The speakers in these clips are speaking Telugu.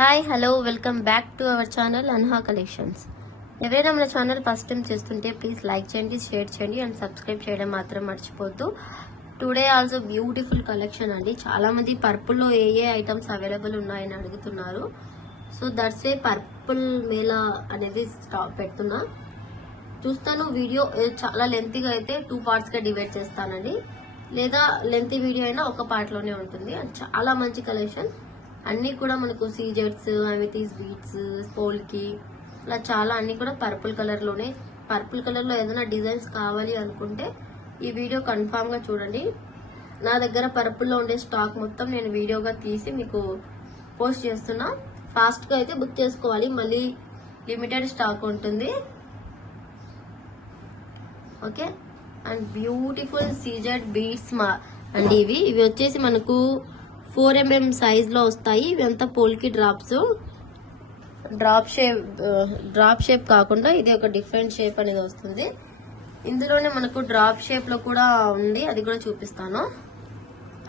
Hi hello welcome back to our channel అన్హా కలెక్షన్స్. ఎవరైనా మన ఛానల్ ఫస్ట్ టైం చేస్తుంటే ప్లీజ్ లైక్ చేయండి, షేర్ చేయండి అండ్ సబ్స్క్రైబ్ చేయడం మాత్రం మర్చిపోద్దు. టుడే ఆల్సో బ్యూటిఫుల్ కలెక్షన్ అండి. చాలా మంది పర్పుల్లో ఏ ఐటమ్స్ అవైలబుల్ ఉన్నాయని అడుగుతున్నారు. So that's a purple Mela అనేది స్టాప్ పెడుతున్నా. చూస్తాను వీడియో చాలా లెంతీగా అయితే 2 parts గా డివైడ్ చేస్తానండి, లేదా లెంతీ వీడియో అయినా ఒక పార్ట్ లోనే ఉంటుంది. అండ్ చాలా మంచి కలెక్షన్ అన్ని కూడా మనకు సీజెట్స్, అమితీస్ బీట్స్, పోల్కి ఇలా చాలా అన్ని కూడా పర్పుల్ కలర్ లోనే. పర్పుల్ కలర్ లో ఏదైనా డిజైన్స్ కావాలి అనుకుంటే ఈ వీడియో కన్ఫామ్ గా చూడండి. నా దగ్గర పర్పుల్ లో ఉండే స్టాక్ మొత్తం నేను వీడియోగా తీసి మీకు పోస్ట్ చేస్తున్నా. ఫాస్ట్ గా అయితే బుక్ చేసుకోవాలి, మళ్ళీ లిమిటెడ్ స్టాక్ ఉంటుంది. Okay. And beautiful CZ beads అండి. ఇవి వచ్చేసి మనకు 4mm సైజ్ లో వస్తాయి. ఇవంతా పోల్కి డ్రాప్స్. డ్రాప్ షేప్ కాకుండా ఇది ఒక డిఫరెంట్ షేప్ అనేది వస్తుంది. ఇందులోనే మనకు డ్రాప్ షేప్ లో కూడా ఉంది, అది కూడా చూపిస్తాను.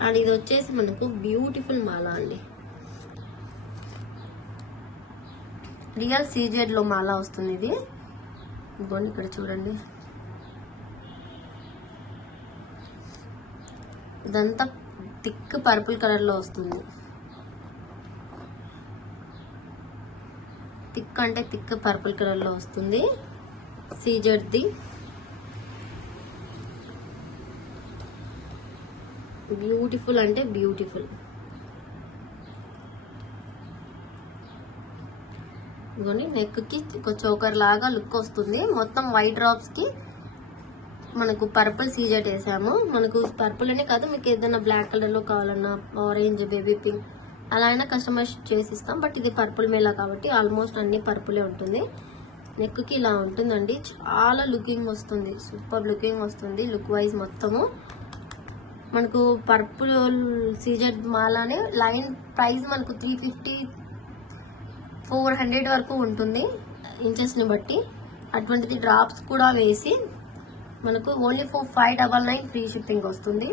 అండ్ ఇది వచ్చేసి మనకు బ్యూటిఫుల్ మాల అండి. రియల్ సీజెడ్ లో మాల వస్తుంది ఇది. ఇదిగోండి ఇక్కడ చూడండి. ఇదంతా థిక్ పర్పుల్ కలర్ లో వస్తుంది. థిక్ అంటే థిక్ పర్పుల్ కలర్ లో వస్తుంది సీజెడ్ ది. బ్యూటిఫుల్ అంటే బ్యూటిఫుల్. ఇదిగోండి నెక్ కి ఒక చోకర్ లాగా లుక్ వస్తుంది. మొత్తం వైట్ డ్రాప్స్ కి మనకు పర్పుల్ సీజెట్ వేసాము. మనకు పర్పుల్ అనే కాదు, మీకు ఏదైనా బ్లాక్ కలర్ లో కావాలన్నా, ఆరెంజ్, బేబీ పింక్ అలా అయినా కస్టమైజ్ చేసిస్తాం. బట్ ఇది పర్పుల్ మేళా కాబట్టి ఆల్మోస్ట్ అన్ని పర్పులే ఉంటుంది. నెక్ కి ఇలా ఉంటుందండి. చాలా లుకింగ్ వస్తుంది, సూపర్ లుకింగ్ వస్తుంది లుక్ వైజ్. మొత్తము మనకు పర్పుల్ సీజెట్ మాలానే లైన్ ప్రైస్ మనకు 350 400 వరకు ఉంటుంది ఇంచెస్ ని బట్టి. అటువంటిది డ్రాప్స్ కూడా వేసి మనకు ఓన్లీ ఫర్ 599 ఫ్రీ షిప్పింగ్ వస్తుంది.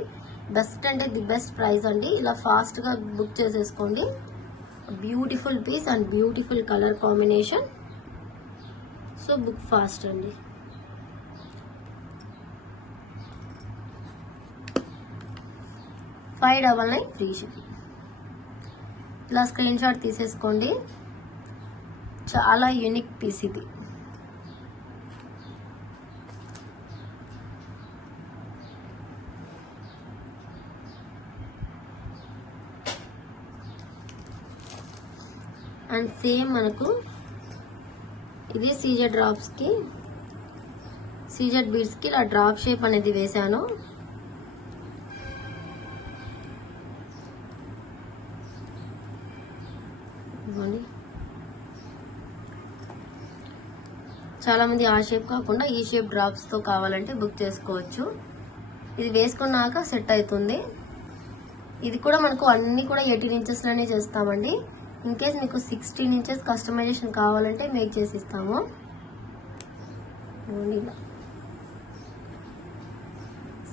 బెస్ట్ అంటే ది బెస్ట్ ప్రైస్ అండి. ఇలా ఫాస్ట్ గా బుక్ చేసేసుకోండి. Beautiful piece and beautiful colour combination. So book fast అండి. $599 ఫ్రీ షిప్పింగ్. ఇలా స్క్రీన్ షాట్ తీసేసుకోండి. చాలా యూనిక్ పీస్ ఇది. అండ్ సేమ్ మనకు ఇది సీజెడ్ డ్రాప్స్ కి, సీజెడ్ బీడ్స్ కి ఇలా డ్రాప్ షేప్ అనేది వేసాను. చాలా మంది ఆ షేప్ కాకుండా ఈ షేప్ డ్రాప్స్ తో కావాలంటే బుక్ చేసుకోవచ్చు. ఇది వేసుకున్నాక సెట్ అవుతుంది. ఇది కూడా మనకు అన్ని కూడా 18 ఇంచెస్ లోనే చేస్తామండి. ఇన్ కేస్ మీకు 16 ఇంచెస్ కస్టమైజేషన్ కావాలంటే మేక్ చేసి ఇస్తాము.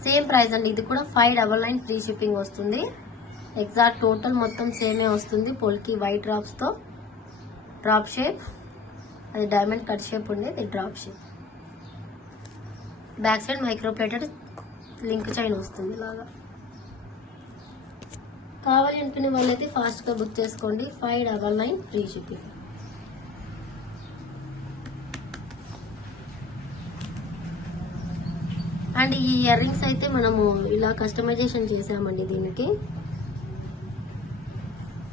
సేమ్ ప్రైస్ అండి. ఇది కూడా 599 ఫ్రీ షిప్పింగ్ వస్తుంది. ఎగ్జాక్ట్ టోటల్ మొత్తం సేమే వస్తుంది. పోల్కి వైట్ డ్రాప్స్ తో డ్రాప్ షేప్, అది డైమండ్ కట్ షేప్ ఉండేది drop shape. Back side micro plated link chain వస్తుంది ఇలాగా. కావాలి అనుకునే వాళ్ళైతే ఫాస్ట్ గా బుక్ చేసుకోండి. 599 ఫ్రీ షిప్పింగ్. అండ్ ఈ ఇయర్ రింగ్స్ అయితే మనము ఇలా కస్టమైజేషన్ చేసామండి దీనికి.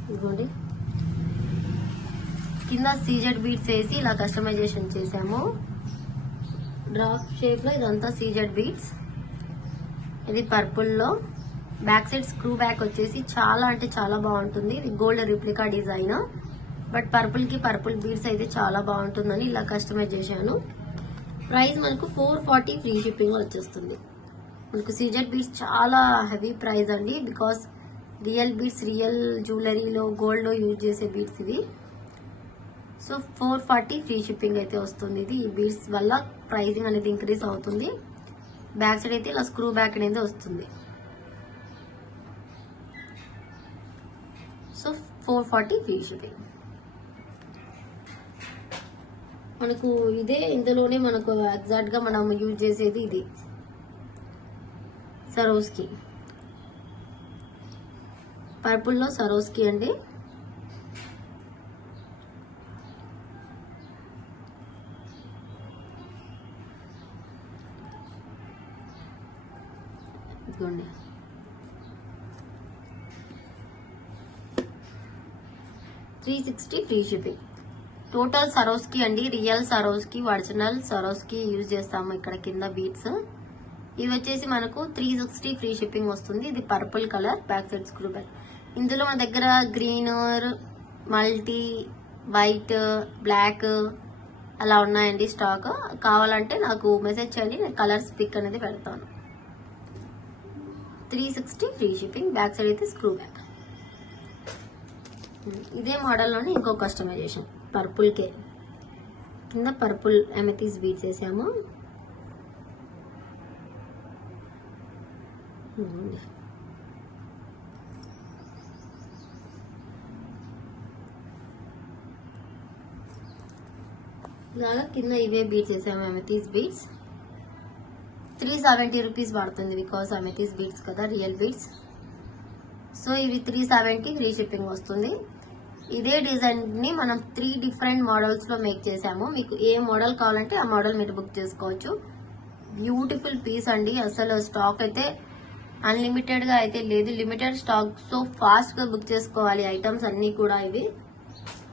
ఇదిగోండి కింద సీజెడ్ బీడ్స్ వేసి ఇలా కస్టమైజేషన్ చేసాము. డ్రాప్ షేప్ లో ఇదంతా సీజెడ్ బీడ్స్. ఇది పర్పుల్ లో. బ్యాక్ సైడ్ స్క్రూ బ్యాక్ వచ్చేసి చాలా అంటే చాలా బాగుంటుంది. ఇది gold replica design. But purple కి పర్పుల్ బీడ్స్ అయితే చాలా బాగుంటుందని ఇలా కస్టమైజ్ చేశాను. ప్రైస్ మనకు 440 ఫ్రీ షిప్పింగ్ వచ్చేస్తుంది. మనకు సీజెడ్ బీడ్స్ చాలా హెవీ ప్రైస్ అండి, బికాస్ రియల్ బీడ్స్, రియల్ జ్యువెలరీలో గోల్డ్ లో యూజ్ చేసే బీడ్స్ ఇవి. సో 440 ఫ్రీ షిప్పింగ్ అయితే వస్తుంది. ఇది ఈ బీడ్స్ వల్ల ప్రైసింగ్ అనేది ఇంక్రీజ్ అవుతుంది. బ్యాక్ సైడ్ అయితే ఇలా స్క్రూ బ్యాక్ అనేది వస్తుంది. So 440 free shipping. మనకు ఇదే ఇందులోనే మనకు ఎగ్జాక్ట్ గా మనం యూజ్ చేసేది ఇది సరోస్కి, పర్పుల్ లో సరోస్కి అండి. ఇదిగోండి, $360 ఫ్రీ షిప్పింగ్. టోటల్ సరోస్కి అండి, రియల్ సరోస్కి, ఒరిజినల్ సరోస్కి యూజ్ చేస్తాము. ఇక్కడ కింద బీట్స్ ఇవి వచ్చేసి మనకు 360 ఫ్రీ షిప్పింగ్ వస్తుంది. ఇది purple colour, back side screw back. ఇందులో మన దగ్గర గ్రీన్, మల్టీ, వైట్, బ్లాక్ అలా ఉన్నాయండి స్టాక్. కావాలంటే నాకు మెసేజ్ చేయండి, నేను కలర్స్ పిక్ అనేది పెడతాను. 360 ఫ్రీ షిప్పింగ్, బ్యాక్ సైడ్ అయితే స్క్రూ బ్యాక్. ఇదే మోడల్లోనే ఇంకో కస్టమైజేషన్ పర్పుల్ కే, కింద పర్పుల్ అమెథిస్ బీట్స్ వేసాము. ఇలాగా కింద ఇవే బీట్స్ వేసాము, అమెథిస్ బీట్స్. 370 రూపీస్ పడుతుంది, బికాస్ అమెథిస్ బీట్స్ కదా, రియల్ బీట్స్. సో ఇవి 370 ఫ్రీ షిప్పింగ్ వస్తుంది. ఇదే డిజైన్ ని మనం 3 డిఫరెంట్ మోడల్స్ లో మేక్ చేసాము. మీకు ఏ మోడల్ కావాలంటే ఆ మోడల్ మీరు బుక్ చేసుకోవచ్చు. బ్యూటిఫుల్ పీస్ అండి. అసలు స్టాక్ అయితే అన్లిమిటెడ్ గా అయితే లేదు, లిమిటెడ్ స్టాక్. సో ఫాస్ట్ గా బుక్ చేసుకోవాలి ఐటమ్స్ అన్ని కూడా ఇవి,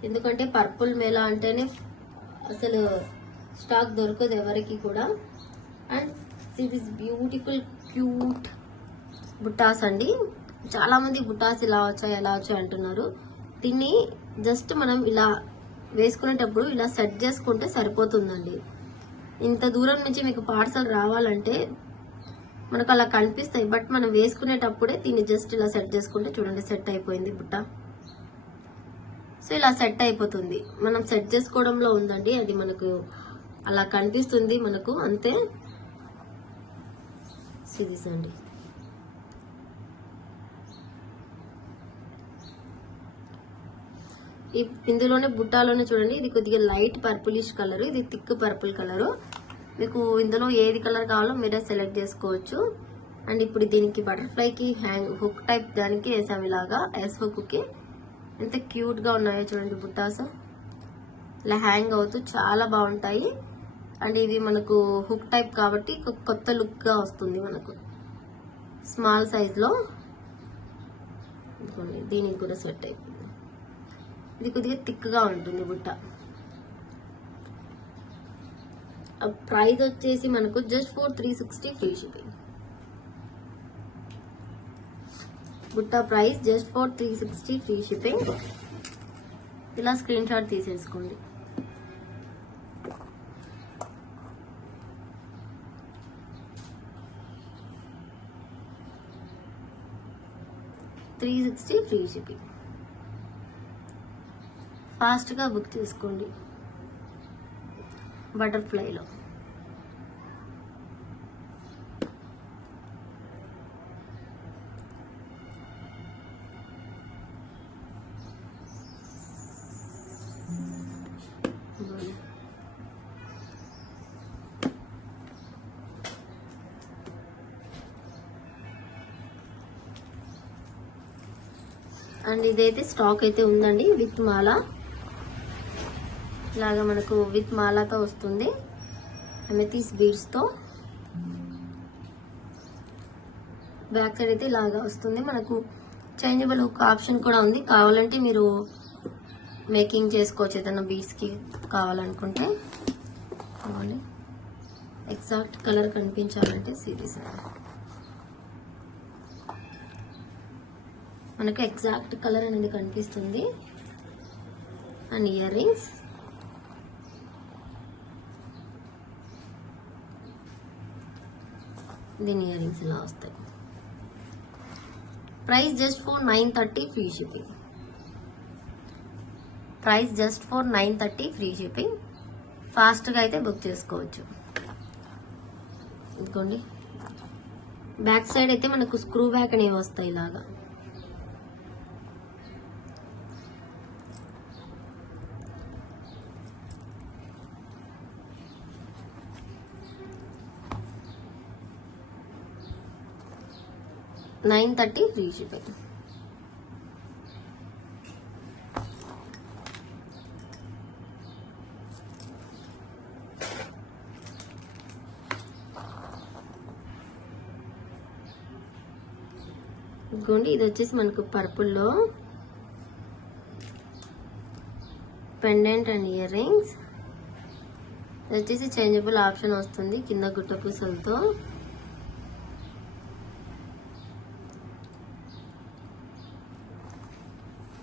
ఎందుకంటే పర్పుల్ మేళా అంటేనే అసలు స్టాక్ దొరకదు ఎవరికి కూడా. అండ్ దిస్ బ్యూటిఫుల్ క్యూట్ బుట్టాస్ అండి. చాలా మంది బుట్టాస్ ఇలా వచ్చాయి ఎలా వచ్చాయి అంటున్నారు. దీన్ని జస్ట్ మనం ఇలా వేసుకునేటప్పుడు ఇలా సెట్ చేసుకుంటే సరిపోతుందండి. ఇంత దూరం నుంచి మీకు పార్సల్ రావాలంటే మనకు అలా కనిపిస్తాయి, బట్ మనం వేసుకునేటప్పుడే దీన్ని జస్ట్ ఇలా సెట్ చేసుకుంటే చూడండి, సెట్ అయిపోయింది బుట్ట. సో ఇలా సెట్ అయిపోతుంది, మనం సెట్ చేసుకోవడంలో ఉందండి, అది మనకు అలా కనిపిస్తుంది మనకు అంతే. సిరీస్ అండి, ఇందులోనే బుట్టాలోనే చూడండి, ఇది కొద్దిగా లైట్ పర్పులిష్ కలర్, ఇది థిక్ పర్పుల్ కలర్. మీకు ఇందులో ఏది కలర్ కావాలో మీరే సెలెక్ట్ చేసుకోవచ్చు. అండ్ ఇప్పుడు దీనికి బటర్ఫ్లైకి హుక్ టైప్ దానికి వేసాము, ఇలాగా ఎస్ హుక్ కి. ఎంత క్యూట్ గా ఉన్నాయో చూడండి బుట్టాస్, ఇలా హ్యాంగ్ అవుతూ చాలా బాగుంటాయి. అండ్ ఇవి మనకు హుక్ టైప్ కాబట్టి కొత్త లుక్ గా వస్తుంది మనకు, స్మాల్ సైజ్ లో. దీనికి కూడా సెట్ అయిపోయింది. ఇది కొద్దిగా థిక్ గా ఉంటుంది బుట్ట. ప్రైస్ వచ్చేసి మనకు జస్ట్ ఫర్ 360 ఫ్రీ షిప్పింగ్. బుట్ట price just for 360 free shipping. ఇలా స్క్రీన్ షాట్ తీసేసుకోండి. $360 ఫ్రీ షిప్పింగ్. ఫాస్ట్ గా బుక్ చేసుకోండి బటర్ఫ్లైలో. అండ్ ఇదైతే స్టాక్ అయితే ఉందండి విత్ మాలా, ఇలాగా మనకు విత్ మాలాతో వస్తుంది, అమెథిస్ బీడ్స్ తో. బ్యాక్ సైడ్ అయితే ఇలాగా వస్తుంది. మనకు చేంజబుల్ హుక్ ఆప్షన్ కూడా ఉంది, కావాలంటే మీరు మేకింగ్ చేసుకోవచ్చు ఏదైనా బీడ్స్ కి కావాలనుకుంటే. ఎగ్జాక్ట్ కలర్ కనిపించాలంటే సిరీస్ మనకు ఎగ్జాక్ట్ కలర్ అనేది కనిపిస్తుంది. అండ్ ఇయర్ రింగ్స్, దీని ఇయర్ రింగ్స్ ఇలా వస్తాయి. Price just for 930 free shipping. Price just for 930 free shipping. ఫాస్ట్గా అయితే బుక్ చేసుకోవచ్చు. ఇదిగోండి, బ్యాక్ సైడ్ అయితే మనకు స్క్రూ బ్యాక్ అనేవి వస్తాయి ఇలాగా. 930 ఫ్రీ షిప్పింగ్. ఇదిగోండి, ఇది వచ్చేసి మనకు పర్పుల్లో పెండెంట్ అండ్ ఇయర్ రింగ్స్. ఇది వచ్చేసి చేంజబుల్ ఆప్షన్ వస్తుంది కింద గుట్ట పూసలతో.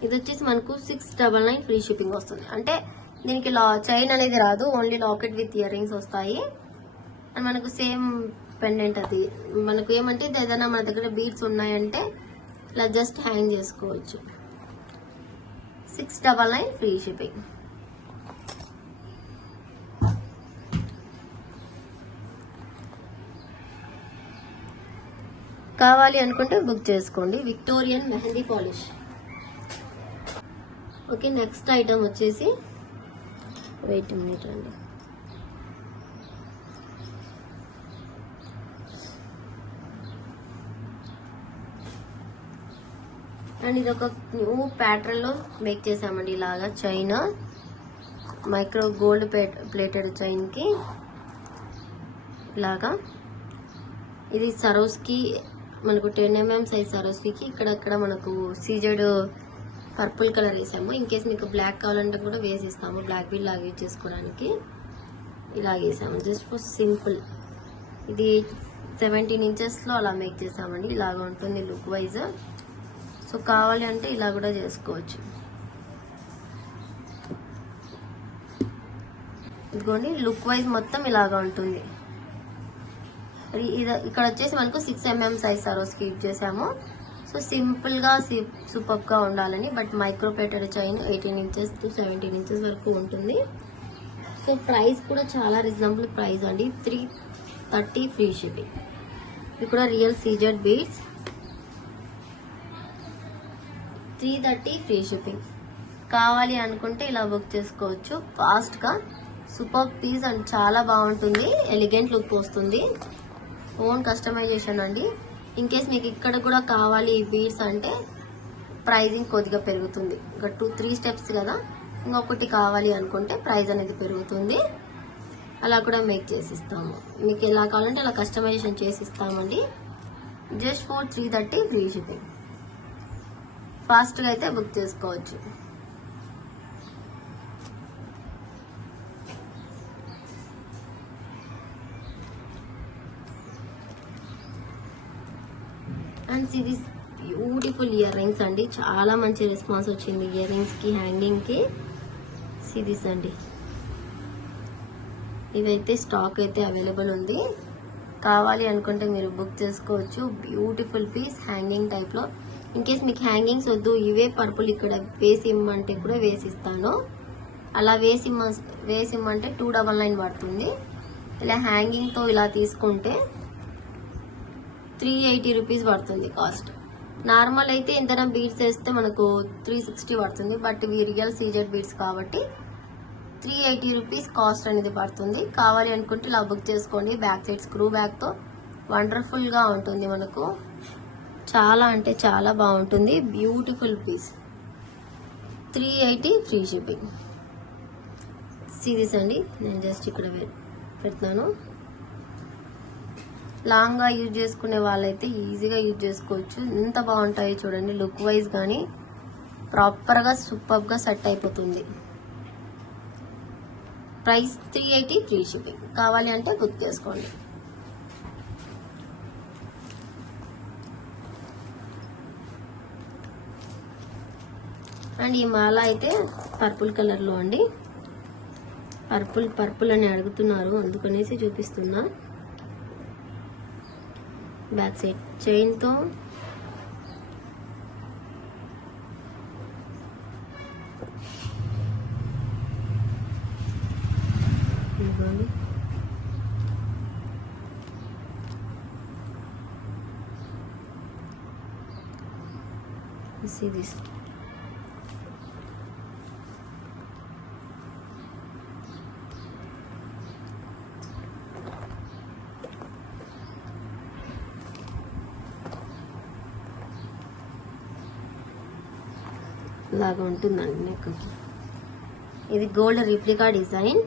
ఇది వచ్చేసి మనకు 699 ఫ్రీ షిప్పింగ్ వస్తుంది. అంటే దీనికి చైన్ అనేది రాదు, only locket with ear rings వస్తాయి. అండ్ మనకు సేమ్ పెండెంట్. అది మనకు ఏమంటే ఏదైనా మన దగ్గర బీడ్స్ ఉన్నాయంటే ఇలా జస్ట్ హ్యాంగ్ చేసుకోవచ్చు. 699 ఫ్రీ షిప్పింగ్. కావాలి అనుకుంటే బుక్ చేసుకోండి. Victorian mehndi polish. Okay, next item వచ్చేసి వెయిట్ మినిట్ అండి. అండ్ ఇది ఒక న్యూ ప్యాటర్న్ లో మేక్ చేసామండి. ఇలాగా chain, micro gold plated chain కి ఇలాగా. ఇది సరోస్కి మనకు 10 mm సైజ్ సరోస్కి. ఇక్కడ మనకు సీజెడ్ పర్పుల్ కలర్ వేసాము. ఇన్ కేస్ మీకు బ్లాక్ కావాలంటే కూడా వేసిస్తాము, బ్లాక్ బిల్ లాగా యూజ్ చేసుకోవడానికి. ఇలా వేసాము జస్ట్ ఫర్ సింపుల్. ఇది 17 inches లో అలా మేక్ చేసామండి. ఇలాగ ఉంటుంది లుక్ వైజ్. సో కావాలి అంటే ఇలా కూడా చేసుకోవచ్చు. ఇదిగోండి, లుక్ వైజ్ మొత్తం ఇలాగా ఉంటుంది. ఇక్కడ వచ్చేసి మనకు 6 mm సైజ్ సరోస్కి యూజ్ చేసాము. సో సింపుల్ గా సూపర్ గా ఉండాలని. But micro plated chain 18 inches to 17 inches వరకు ఉంటుంది. సో ప్రైస్ కూడా చాలా రీజనబుల్ ప్రైస్ అండి. 330 ఫ్రీ షిప్పింగ్. ఇది కూడా real CZ beads. 330 free shipping. కావాలి అనుకుంటే ఇలా బుక్ చేసుకోవచ్చు ఫాస్ట్ గా. సూపర్ పీస్ అండ్ చాలా బాగుంటుంది, ఎలిగెంట్ లుక్ వస్తుంది. ఓన్ కస్టమైజేషన్ అండి. ఇన్ కేస్ మీకు ఇక్కడ కూడా కావాలి ఈ బీడ్స్ అంటే ప్రైజింగ్ కొద్దిగా పెరుగుతుంది. ఇంకా 2-3 స్టెప్స్ కదా, ఇంకొకటి కావాలి అనుకుంటే ప్రైస్ అనేది పెరుగుతుంది. అలా కూడా మేక్ చేసిస్తాము. మీకు ఎలా కావాలంటే అలా కస్టమైజేషన్ చేసిస్తామండి. Just for 330 free shipping. ఫాస్ట్గా అయితే బుక్ చేసుకోవచ్చు. అండ్ ఇది బ్యూటిఫుల్ ఇయర్ రింగ్స్ అండి. చాలా మంచి రెస్పాన్స్ వచ్చింది ఇయర్ రింగ్స్కి, హ్యాంగింగ్కి. సిరీస్ అండి, ఇవైతే స్టాక్ అయితే అవైలబుల్ ఉంది. కావాలి అనుకుంటే మీరు బుక్ చేసుకోవచ్చు. బ్యూటిఫుల్ పీస్ హ్యాంగింగ్ టైప్లో. ఇన్ కేస్ మీకు హ్యాంగింగ్స్ వద్దు, ఇవే పర్పుల్ ఇక్కడ వేసి ఇమ్మంటే కూడా వేసిస్తాను. అలా వేసిమ్మంటే 299 పడుతుంది. ఇలా హ్యాంగింగ్తో ఇలా తీసుకుంటే 380 రూపీస్ పడుతుంది కాస్ట్. నార్మల్ అయితే ఇంతనా బీడ్స్ వేస్తే మనకు 360 పడుతుంది. బట్ ఇవి రియల్ సీజెడ్ బీడ్స్ కాబట్టి 380 రూపీస్ కాస్ట్ అనేది పడుతుంది. కావాలి అనుకుంటే ఇలా బుక్ చేసుకోండి. బ్యాక్ సైడ్ స్క్రూ బ్యాగ్తో వండర్ఫుల్గా ఉంటుంది. మనకు చాలా అంటే చాలా బాగుంటుంది. Beautiful piece. 380 free shipping. Series అండి, నేను జస్ట్ ఇక్కడ పెడతాను. లాంగ్గా యూజ్ చేసుకునే వాళ్ళైతే ఈజీగా యూజ్ చేసుకోవచ్చు. ఎంత బాగుంటాయి చూడండి, లుక్ వైజ్ కానీ ప్రాపర్గా సూపర్గా సెట్ అయిపోతుంది. Price 380 free shipping. కావాలి అంటే బుక్ చేసుకోండి. అండ్ ఈ మాల అయితే పర్పుల్ కలర్లో అండి. పర్పుల్ అని అడుగుతున్నారు, అందుకనేసి చూపిస్తున్నా. బ్యాక్ సైడ్ చైన్తో see this. లాగా ఉంటుందండి నెక్. ఇది గోల్డ్ రిప్లికా డిజైన్.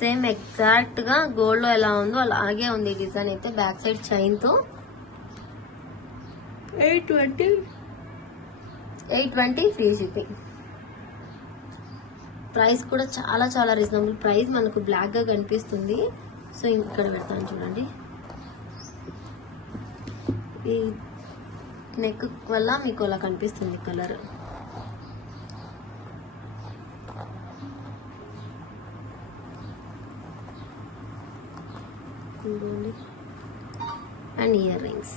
సేమ్ ఎగ్జాక్ట్ గా గోల్డ్ లో ఎలా ఉందో అలాగే ఉంది డిజైన్ అయితే. బ్యాక్ సైడ్ చైన్ తో 820 ఫ్రీ షిప్పింగ్. ప్రైస్ కూడా చాలా చాలా రీజనబుల్ ప్రైస్. మనకు బ్లాక్ గా కనిపిస్తుంది, సో ఇక్కడ పెడతాను చూడండి. ఈ నెక్ వల్ల మీకు అలా కనిపిస్తుంది colour. And ear rings.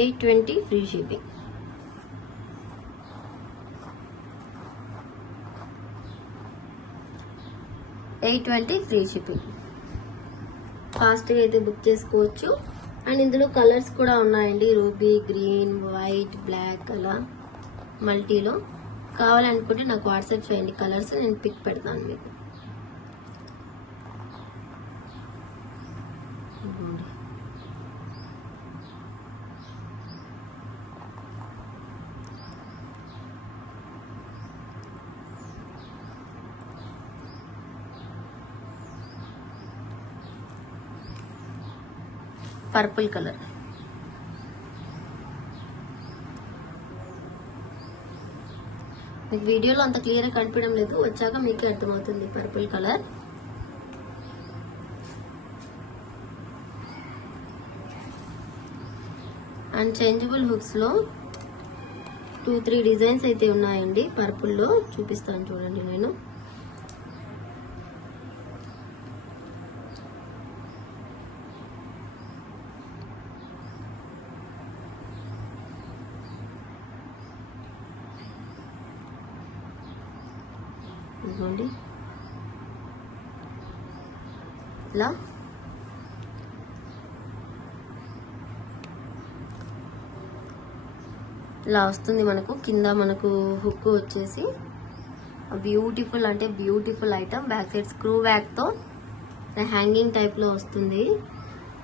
$820 free shipping. $820 free shipping. ఫాస్ట్గా అయితే బుక్ చేసుకోవచ్చు. అండ్ ఇందులో కలర్స్ కూడా ఉన్నాయండి. రూబీ, గ్రీన్, వైట్, బ్లాక్ అలా మల్టీలో. కావాలనుకుంటే నాకు వాట్సాప్ చేయండి కలర్స్, నేను పిక్ పెడతాను మీకు. Purple colour. మీకు వీడియోలో అంత క్లియర్గా కనిపించడం లేదు, వచ్చాక మీకే అర్థమవుతుంది. Purple colour. And changeable hooks లో 2-3 డిజైన్స్ అయితే ఉన్నాయండి. పర్పుల్ లో చూపిస్తాను చూడండి నేను. ఇలా ఇలా వస్తుంది మనకు. కింద మనకు హుక్ వచ్చేసి బ్యూటిఫుల్ అంటే beautiful item. Back side screw back తో హ్యాంగింగ్ టైప్ లో వస్తుంది.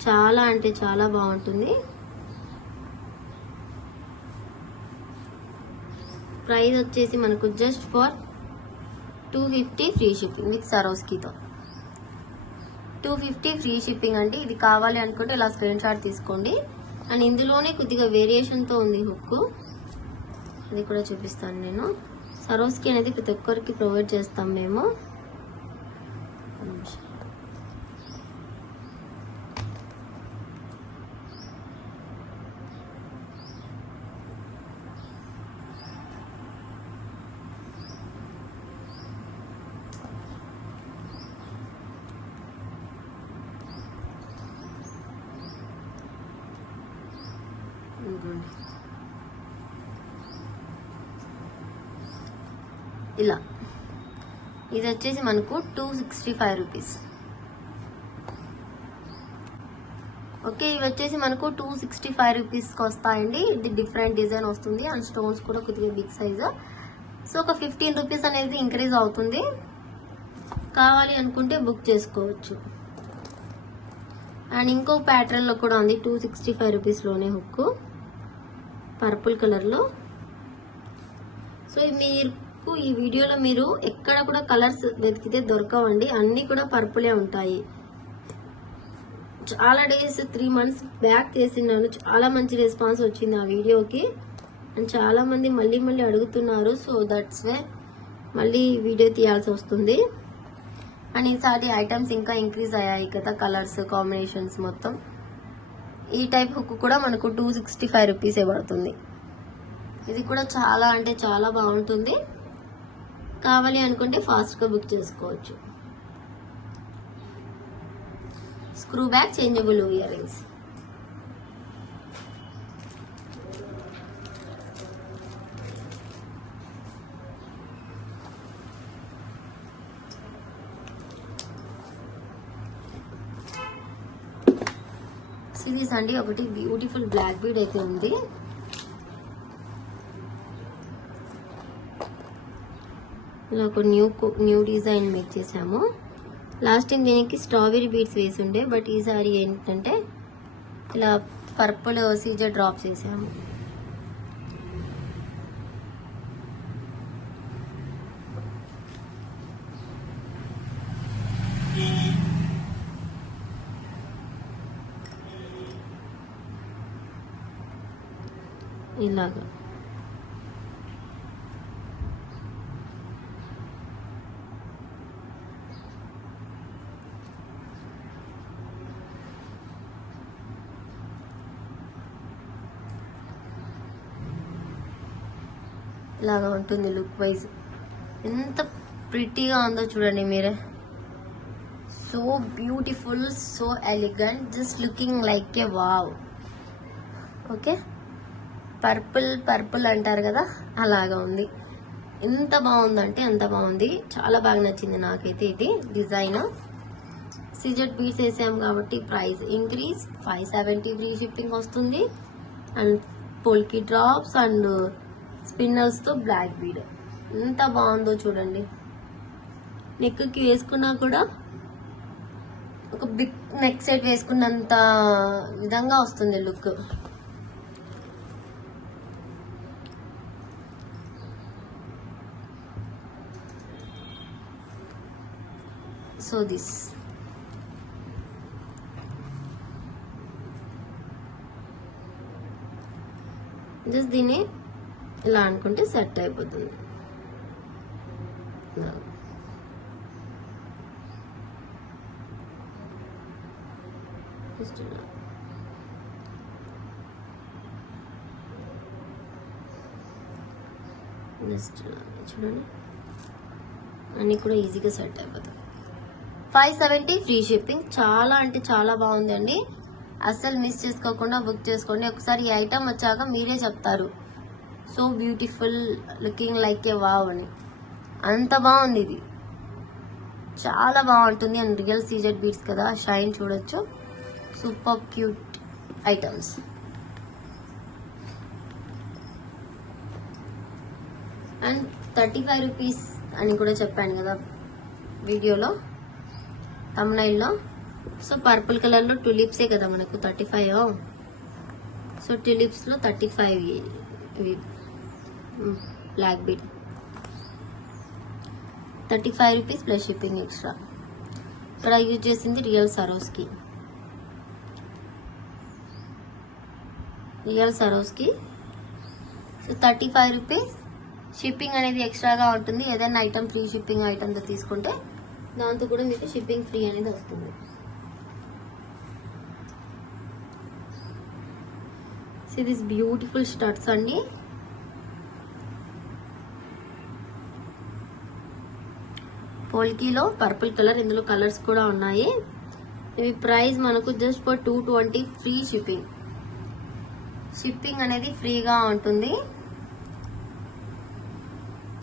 చాలా అంటే చాలా బాగుంటుంది. ప్రైస్ వచ్చేసి మనకు just for $250 free shipping with సరోస్కీతో. 250 ఫ్రీ షిప్పింగ్ అండి. ఇది కావాలి అనుకుంటే ఇలా స్క్రీన్ షాట్ తీసుకోండి. అండ్ ఇందులోనే కొద్దిగా వేరియేషన్ తో ఉంది హుక్, అది కూడా చూపిస్తాను నేను. సరోస్కి అనేది ప్రతి ఒక్కరికి ప్రొవైడ్ చేస్తాం మేము. ఇలా ఇది వచ్చేసి మనకు 265 రూపీస్. ఓకే, ఇవి వచ్చేసి మనకు 265 రూపీస్కి వస్తాయండి. ఇది డిఫరెంట్ డిజైన్ వస్తుంది అండ్ స్టోన్స్ కూడా కొద్దిగా బిగ్ సైజు. సో ఒక 15 రూపీస్ అనేది ఇంక్రీజ్ అవుతుంది. కావాలి అనుకుంటే బుక్ చేసుకోవచ్చు. అండ్ ఇంకో ప్యాటర్న్ లో కూడా ఉంది 265 రూపీస్లోనే హుక్, పర్పుల్ కలర్లో. సో మీరు ఈ వీడియోలో మీరు ఎక్కడ కూడా కలర్స్ వెతికితే దొరకవండి, అన్ని కూడా పర్పులే ఉంటాయి. చాలా డేస్ 3 months బ్యాక్ చేసినాను, చాలా మంచి రెస్పాన్స్ వచ్చింది ఆ వీడియోకి. అండ్ చాలా మంది మళ్ళీ మళ్ళీ అడుగుతున్నారు. సో దట్స్ వే మళ్ళీ వీడియో తీయాల్సి వస్తుంది. అండ్ ఈసారి ఐటమ్స్ ఇంకా ఇంక్రీజ్ అయ్యాయి కదా, కలర్స్ కాంబినేషన్స్ మొత్తం. ఈ టైప్ హుక్ కూడా మనకు 265 రూపీసే పడుతుంది. ఇది కూడా చాలా అంటే చాలా బాగుంటుంది. కావాలి అనుకుంటే ఫాస్ట్గా బుక్ చేసుకోవచ్చు. Screw back changeable ear rings. Series అండి. ఒకటి బ్యూటిఫుల్ బ్లాక్ బీడ్ అయితే ఉంది. ఇలా ఒక న్యూ డిజైన్ మేక్ చేసాము. లాస్ట్ టైం దీనికి స్ట్రాబెరీ బీడ్స్ వేసి ఉండే, బట్ ఈసారి ఏంటంటే ఇలా పర్పుల్ సీజర్ డ్రాప్స్ వేసాము. ఇలాగా ఇలాగా ఉంటుంది లుక్ వైజ్. ఎంత ప్రిటీగా ఉందో చూడండి మీరే. So beautiful, so elegant, just looking like ఏ వావ్. ఓకే, పర్పుల్ అంటారు కదా, అలాగా ఉంది. ఎంత బాగుందంటే అంత బాగుంది. చాలా బాగా నచ్చింది నాకైతే ఇది డిజైన్. సిజెట్ బీడ్స్ వేసాం కాబట్టి ప్రైస్ ఇంక్రీజ్. 570 ఫ్రీ షిప్పింగ్ వస్తుంది. అండ్ పోల్కి డ్రాప్స్ అండ్ స్పిన్నర్స్ తో బ్లాక్ బీడ్. ఎంత బాగుందో చూడండి. నెక్కి వేసుకున్నా కూడా ఒక బిగ్ నెక్ సెట్ వేసుకున్నంత విధంగా వస్తుంది లుక్. సో దిస్ జస్ట్ దీన్ని ఇలా అనుకుంటే సెట్ అయిపోతుంది. చూడండి, అన్ని కూడా ఈజీగా సెట్ అయిపోతుంది. 570 ఫ్రీ షిప్పింగ్. చాలా అంటే చాలా బాగుందండి. అస్సలు మిస్ చేసుకోకుండా బుక్ చేసుకోండి. ఒకసారి ఈ ఐటమ్ వచ్చాక మీరే చెప్తారు సో బ్యూటిఫుల్, లుకింగ్ లైక్ ఏ వావ్ అని. అంత బాగుంది ఇది, చాలా బాగుంటుంది. అండ్ రియల్ సీజెడ్ బీడ్స్ కదా, షైన్ చూడొచ్చు. Super cute items. And 35 rupees అని కూడా చెప్పాను కదా వీడియోలో, తమ్నైల్లో. సో పర్పుల్ కలర్లో టులిప్సే కదా మనకు 35. సో టులిప్స్లో 35 black bead. 35 rupees plus shipping extra. ఇక్కడ యూజ్ చేసింది real Swarovski. So 35 rupees. Shipping అనేది ఎక్స్ట్రాగా ఉంటుంది. ఏదైనా ఐటమ్ ఫ్రీ షిప్పింగ్ ఐటమ్తో తీసుకుంటే దాంతో కూడా మీకు షిప్పింగ్ ఫ్రీ అనేది వస్తుంది. సో దిస్ బ్యూటిఫుల్ స్టడ్స్ అండి. పోల్కీలో పర్పుల్ కలర్, ఇందులో కలర్స్ కూడా ఉన్నాయి. ఇవి ప్రైస్ మనకు just for 220 free shipping. Shipping అనేది ఫ్రీగా ఉంటుంది.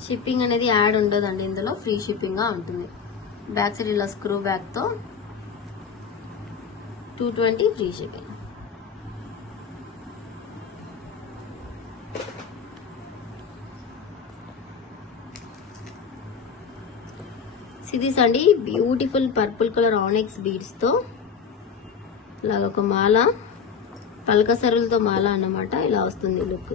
షిప్పింగ్ అనేది యాడ్ ఉండదండి ఇందులో, ఫ్రీ షిప్పింగ్ గా ఉంటుంది. బ్యాక్ సైడ్ ఇలా స్క్రూ బ్యాక్ తో 220 ఫ్రీ షిప్పింగ్. సిరీస్ అండి, బ్యూటిఫుల్ పర్పుల్ కలర్ ఆనెక్స్ బీడ్స్ తో ఇలాగ ఒక మాల, పలక సరులతో మాల అన్నమాట. ఇలా వస్తుంది లుక్.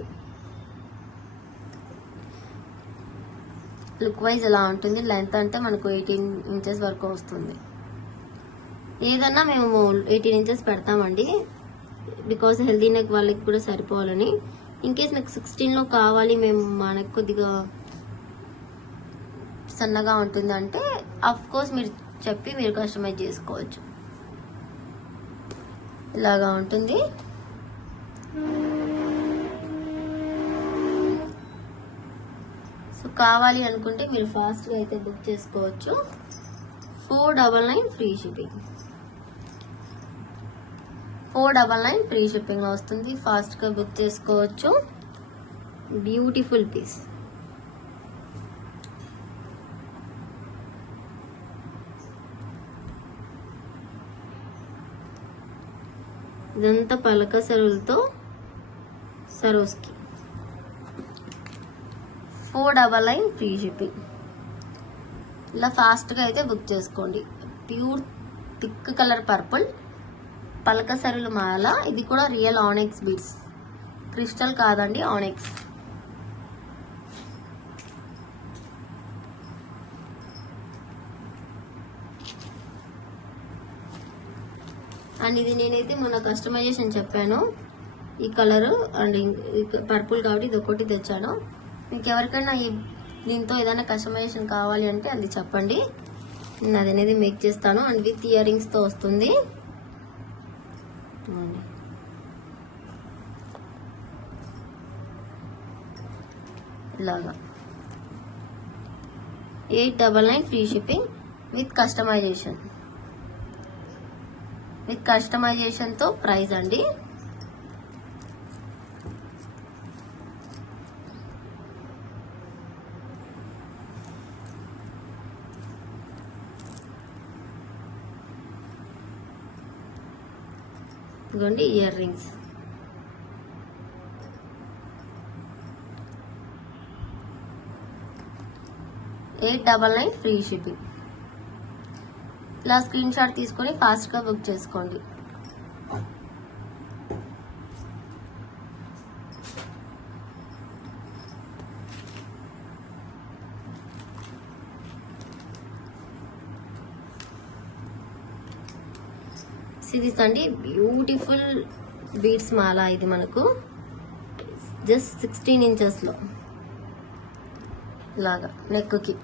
లుక్ వైజ్ ఎలా ఉంటుంది. లెంత్ అంటే మనకు 18 ఇంచెస్ వరకు వస్తుంది. ఏదన్నా మేము 18 ఇంచెస్ పెడతామండి, బికాస్ హెల్దీ నెక్ వాళ్ళకి కూడా సరిపోవాలని. ఇన్కేస్ నాకు 16లో కావాలి, మేము మనకు కొద్దిగా సన్నగా ఉంటుంది అంటే అఫ్ కోర్స్ మీరు చెప్పి మీరు కస్టమైజ్ చేసుకోవచ్చు. ఇలాగా ఉంటుంది. సో కావాలి అనుకుంటే మీరు ఫాస్ట్గా అయితే బుక్ చేసుకోవచ్చు. 499 ఫ్రీ షిప్పింగ్. 499 ఫ్రీ షిప్పింగ్ వస్తుంది. ఫాస్ట్గా బుక్ చేసుకోవచ్చు. Beautiful piece. ఇదంతా పలక సరులతో సరోస్కి. 499 ఫ్రీ షిప్పింగ్. ఇలా ఫాస్ట్గా అయితే బుక్ చేసుకోండి. ప్యూర్ థిక్ కలర్ పర్పుల్ పలకసరులు మాల. ఇది కూడా రియల్ ఆనెక్స్ బీడ్స్, క్రిస్టల్ కాదండి, ఆనెక్స్. అండ్ ఇది నేనైతే మొన్న కస్టమైజేషన్ చెప్పాను, ఈ కలరు అండ్ పర్పుల్ కాబట్టి ఇది ఒకటి తెచ్చాను. మీకు ఎవరికైనా దీంతో ఏదైనా కస్టమైజేషన్ కావాలి అంటే అది చెప్పండి, నేను అది అనేది మేక్ చేస్తాను. అండ్ విత్ ఇయర్ రింగ్స్తో వస్తుంది. ఇలాగా 899 free shipping with customization. With కస్టమైజేషన్తో ప్రైస్ అండి. ఇదిగోండి ఇయర్ రింగ్స్. $899 free shipping. ఇలా స్క్రీన్ షాట్ తీసుకొని ఫాస్ట్గా బుక్ చేసుకోండి. సిరీస్ అండి, బ్యూటిఫుల్ బీడ్స్ మాల. ఇది మనకు జస్ట్ 16 ఇంచెస్లో ఇలాగా నెక్కి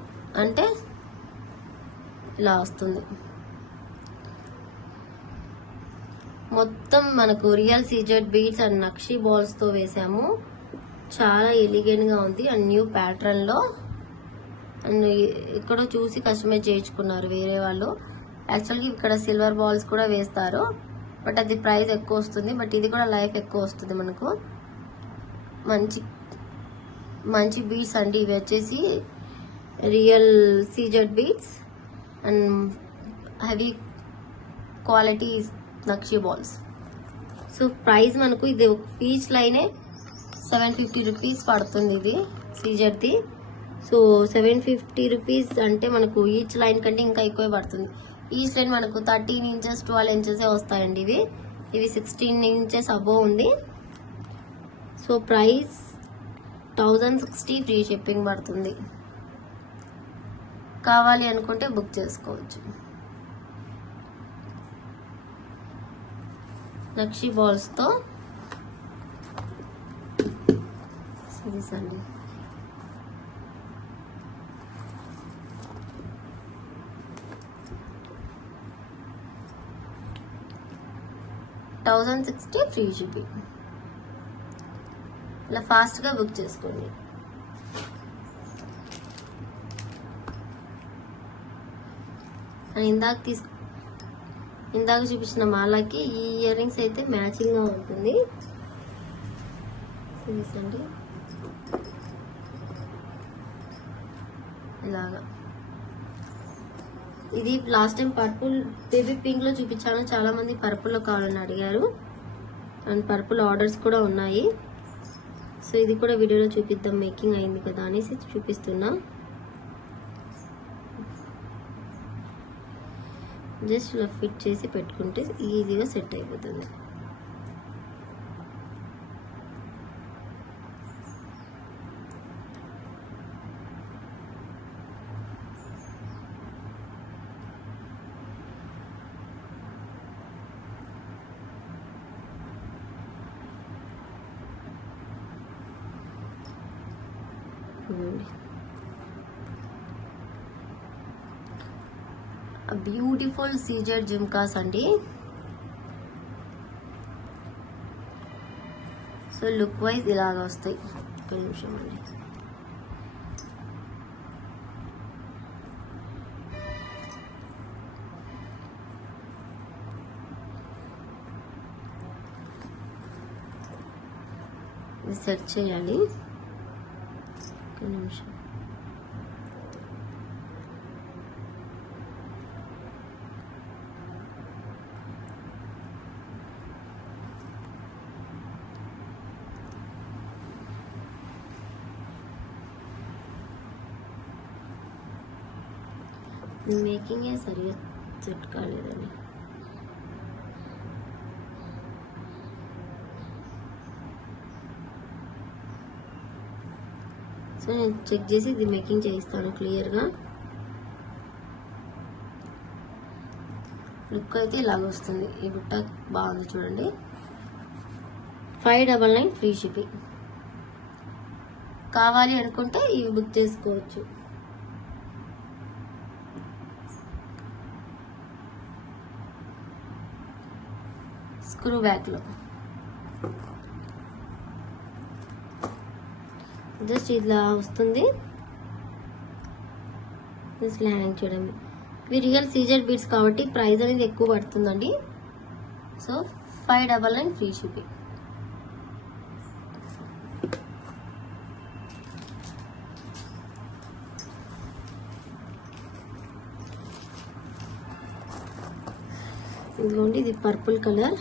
అంటే ఇలా వస్తుంది. మొత్తం మనకు రియల్ సీజెడ్ బీడ్స్ అండ్ నక్షి బాల్స్తో వేసాము. చాలా ఎలిగెంట్గా ఉంది అండ్ న్యూ ప్యాటర్న్లో. అండ్ ఇక్కడ చూసి కస్టమైజ్ చేయించుకున్నారు వేరే వాళ్ళు. యాక్చువల్గా ఇక్కడ సిల్వర్ బాల్స్ కూడా వేస్తారు, బట్ అది ప్రైస్ ఎక్కువ వస్తుంది. బట్ ఇది కూడా లైఫ్ ఎక్కువ వస్తుంది మనకు. మంచి మంచి బీడ్స్ అండి ఇవి వచ్చేసి real CZ beads and heavy quality nakshi balls. So price మనకు ఇది పీచ్ లైనే 750 రూపీస్ పడుతుంది ఇది సీజెడ్ది. సో 750 రూపీస్ అంటే మనకు ఈచ్ లైన్ కంటే ఇంకా ఎక్కువే పడుతుంది. ఈచ్ లైన్ మనకు 13 ఇంచెస్ 12 ఇంచెసే వస్తాయండి. ఇవి 16 ఇంచెస్ అబోవ్ ఉంది. సో ప్రైస్ 1060 ఫ్రీ షిప్పింగ్ పడుతుంది. కావాలి అనుకుంటే బుక్ చేసుకోవచ్చు. నక్షి బాల్స్తో సిరీస్ అండి. $1060 ఫ్రీ షిప్పింగ్. ఇలా ఫాస్ట్గా బుక్ చేసుకోండి. ఇందాక చూపించిన మాలకి ఈ ఇయర్ రింగ్స్ అయితే మ్యాచింగ్గా ఉంటుంది. చూడండి ఇలాగా. ఇది last time purple baby pink లో చూపించాను, చాలా మంది పర్పుల్ లో కావాలని అడిగారు అండ్ పర్పుల్ ఆర్డర్స్ కూడా ఉన్నాయి. సో ఇది కూడా వీడియోలో చూపిద్దాం, మేకింగ్ అయింది కదా అనేసి చూపిస్తున్నా. జస్ట్ ఇలా ఫిట్ చేసి పెట్టుకుంటే ఈజీగా సెట్ అయిపోతుంది. బ్యూటిఫుల్ సీజెడ్ జిమ్కాస్ అండి. సో లుక్ వైజ్ ఇలాగ వస్తాయి. ఒక నిమిషం అండి. ఇది సెట్ చేయాలి. ఒక నిమిషం. మేకింగే సరిగా సెట్ కాలేదని. సో నేను చెక్ చేసి ఇది మేకింగ్ చేయిస్తాను క్లియర్గా. లుక్ అయితే ఇలాగ వస్తుంది. ఈ బుట్ట బాగుంది చూడండి. 599 ఫ్రీ షిప్పింగ్. కావాలి అనుకుంటే ఇవి బుక్ చేసుకోవచ్చు. స్క్రూ బ్యాక్లో జస్ట్ ఇలా వస్తుంది. జస్ట్ హ్యాంగ్ చేయడం. ఇవి రియల్ సీజెడ్ బీడ్స్ కాబట్టి ప్రైస్ అనేది ఎక్కువ పడుతుందండి. So 599 free shipping. ఇదిగోండి, ఇది పర్పుల్ కలర్.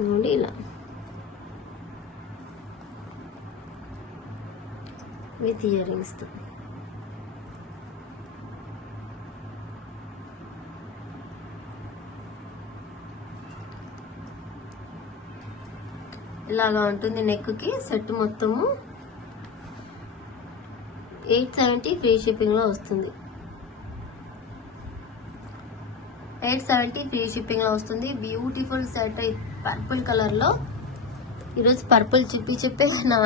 ఇదిగోండి ఇలా విత్ ఇయర్ రింగ్స్తో. ఇలాగా ఉంటుంది నెక్కి. సెట్ మొత్తము 870 ఫ్రీ షిప్పింగ్లో వస్తుంది. 870 ఫ్రీ షిప్పింగ్లో వస్తుంది. బ్యూటిఫుల్ సెట్ పర్పుల్ కలర్లో. ఈరోజు పర్పుల్ చెప్పి నా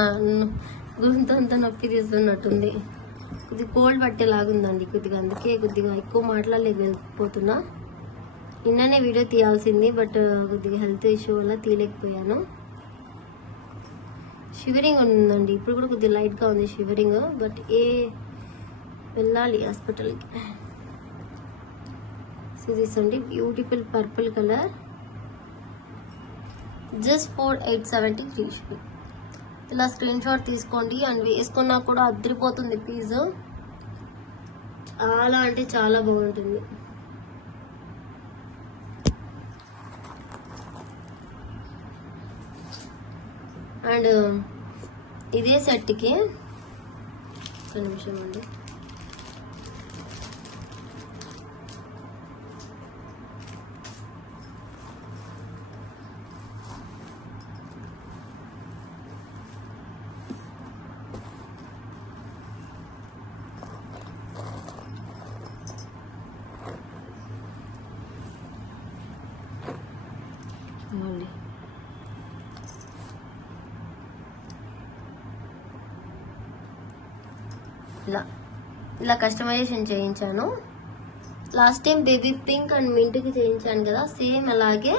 గొంతంతా నొప్పి తీస్తున్నట్టుంది. ఇది కోల్డ్ పట్టేలాగుందండి కొద్దిగా, అందుకే కొద్దిగా ఎక్కువ మాట్లాడలేకపోతున్నా. నిన్ననే వీడియో తీయాల్సింది, బట్ కొద్దిగా హెల్త్ ఇష్యూ వల్ల తీయలేకపోయాను. షివరింగ్ ఉందండి, ఇప్పుడు కూడా కొద్దిగా లైట్గా ఉంది షివరింగ్, బట్ వెళ్ళాలి హాస్పిటల్కి. సో దిస్ అండి beautiful purple colour. Just for 870 free shipping. ఇలా స్క్రీన్ షాట్ తీసుకోండి. అండ్ వేసుకున్నా కూడా అదిరిపోతుంది పీస్. చాలా అంటే చాలా బాగుంటుంది. అండ్ ఇదే సెట్కి ఒక నిమిషం అండి, ఇలా కస్టమైజేషన్ చేయించాను. Last time baby pink and మింట్కి చేయించాను కదా, సేమ్ అలాగే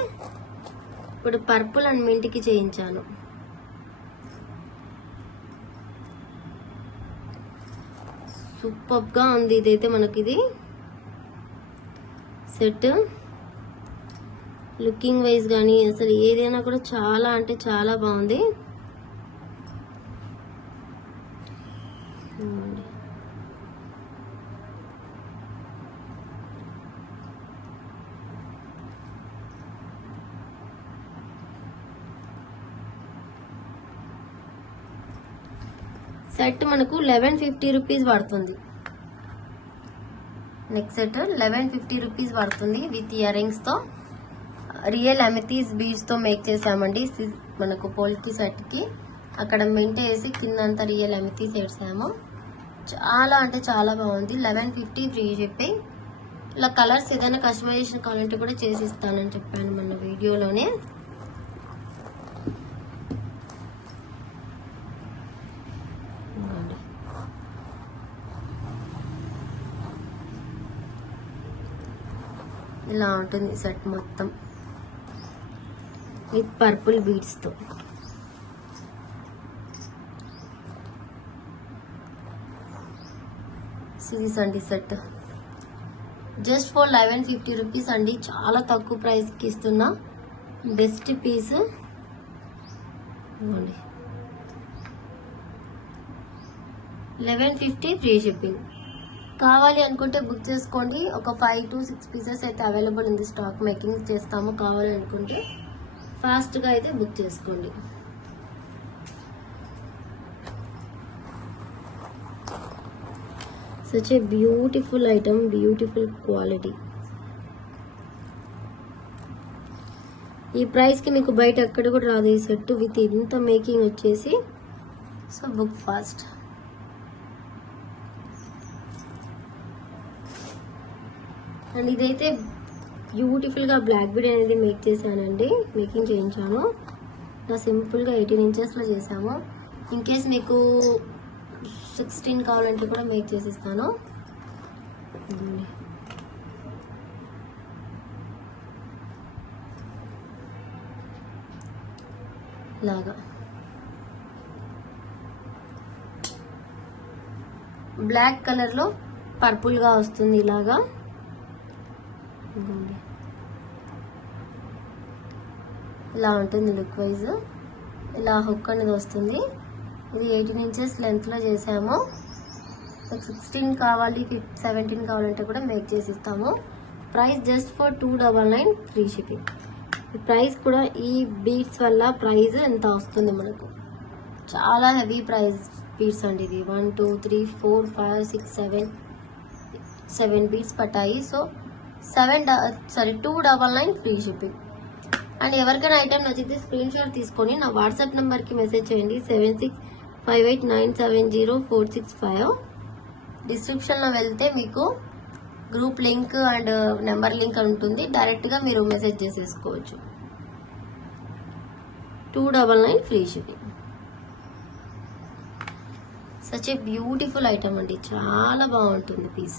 ఇప్పుడు పర్పుల్ అండ్ మింట్కి చేయించాను. సూపర్గా ఉంది ఇదైతే. మనకి ఇది సెట్ లుకింగ్ వైజ్ కానీ అసలు ఏదైనా కూడా చాలా అంటే చాలా బాగుంది. సెట్ మనకు 1150 రూపీస్ పడుతుంది. నెక్స్ట్ సెట్ 1150 రూపీస్ పడుతుంది విత్ ఇయర్ రింగ్స్తో. రియల్ అమెథీస్ బీడ్స్తో మేక్ చేసామండి మనకు పోల్కి సెట్కి. అక్కడ మింట్ వేసి కిందంతా రియల్ అమెథీస్ వేసాము. చాలా అంటే చాలా బాగుంది. 1150 ఫ్రీ షిప్పింగ్. ఇలా కలర్స్ ఏదైనా కస్టమైజేషన్ కావాలంటే కూడా చేసి ఇస్తానని చెప్పాను మన వీడియోలోనే. ఇలా ఉంటుంది సెట్ మొత్తం విత్ పర్పుల్ బీడ్స్తో. సిరీస్ అండి సెట్ జస్ట్ ఫర్ 1150 రూపీస్ అండి. చాలా తక్కువ ప్రైస్కి ఇస్తున్నా బెస్ట్ పీస్. ఇవ్వండి 1150 ఫ్రీ షిప్పింగ్. కావాలి అనుకుంటే బుక్ చేసుకోండి. ఒక 5 to 6 పీసెస్ అయితే అవైలబుల్ ఉంది. స్టాక్ మేకింగ్ చేస్తాము. కావాలి అనుకుంటే ఫాస్ట్గా అయితే బుక్ చేసుకోండి. Such a beautiful item, beautiful quality. ఈ ప్రైస్కి మీకు బయట ఎక్కడ కూడా రాదు ఈ సెట్ విత్ ఇంత మేకింగ్ వచ్చేసి. So book fast. అండ్ ఇదైతే బ్యూటిఫుల్గా బ్లాక్ బీడ్ అనేది మేక్ చేశానండి, మేకింగ్ చేయించాను. ఇలా సింపుల్గా 18 ఇంచెస్లో చేసాము. ఇన్ కేస్ మీకు 16 కావాలంటే కూడా మేక్ చేసిస్తాను. ఇలాగా బ్లాక్ కలర్లో పర్పుల్గా వస్తుంది. ఇలాగా ఇలా ఉంటుంది లుక్ వైజ్. ఇలా హుక్ అనేది వస్తుంది. ఇది 18 ఇంచెస్ లెంత్లో చేసాము. 16 కావాలి, 17 కావాలంటే కూడా మేక్ చేసి ఇస్తాము. Price just for 299 free shipping. ఈ ప్రైస్ కూడా ఈ బీడ్స్ వల్ల ప్రైస్ ఎంత వస్తుంది మనకు. చాలా హెవీ ప్రైస్ బీడ్స్ అండి ఇది. 1 2 3 4 5 6 7 బీడ్స్ పట్టాయి. So 299 free shipping. అండ్ ఎవరికైనా ఐటమ్ నచ్చితే స్క్రీన్ షాట్ తీసుకొని నా వాట్సాప్ నెంబర్కి మెసేజ్ చేయండి. 7658970465. డిస్క్రిప్షన్లో వెళ్తే మీకు group link and number link ఉంటుంది. డైరెక్ట్గా మీరు మెసేజ్ చేసేసుకోవచ్చు. 299 free shipping. Such a beautiful item అండి, చాలా బాగుంటుంది పీస్.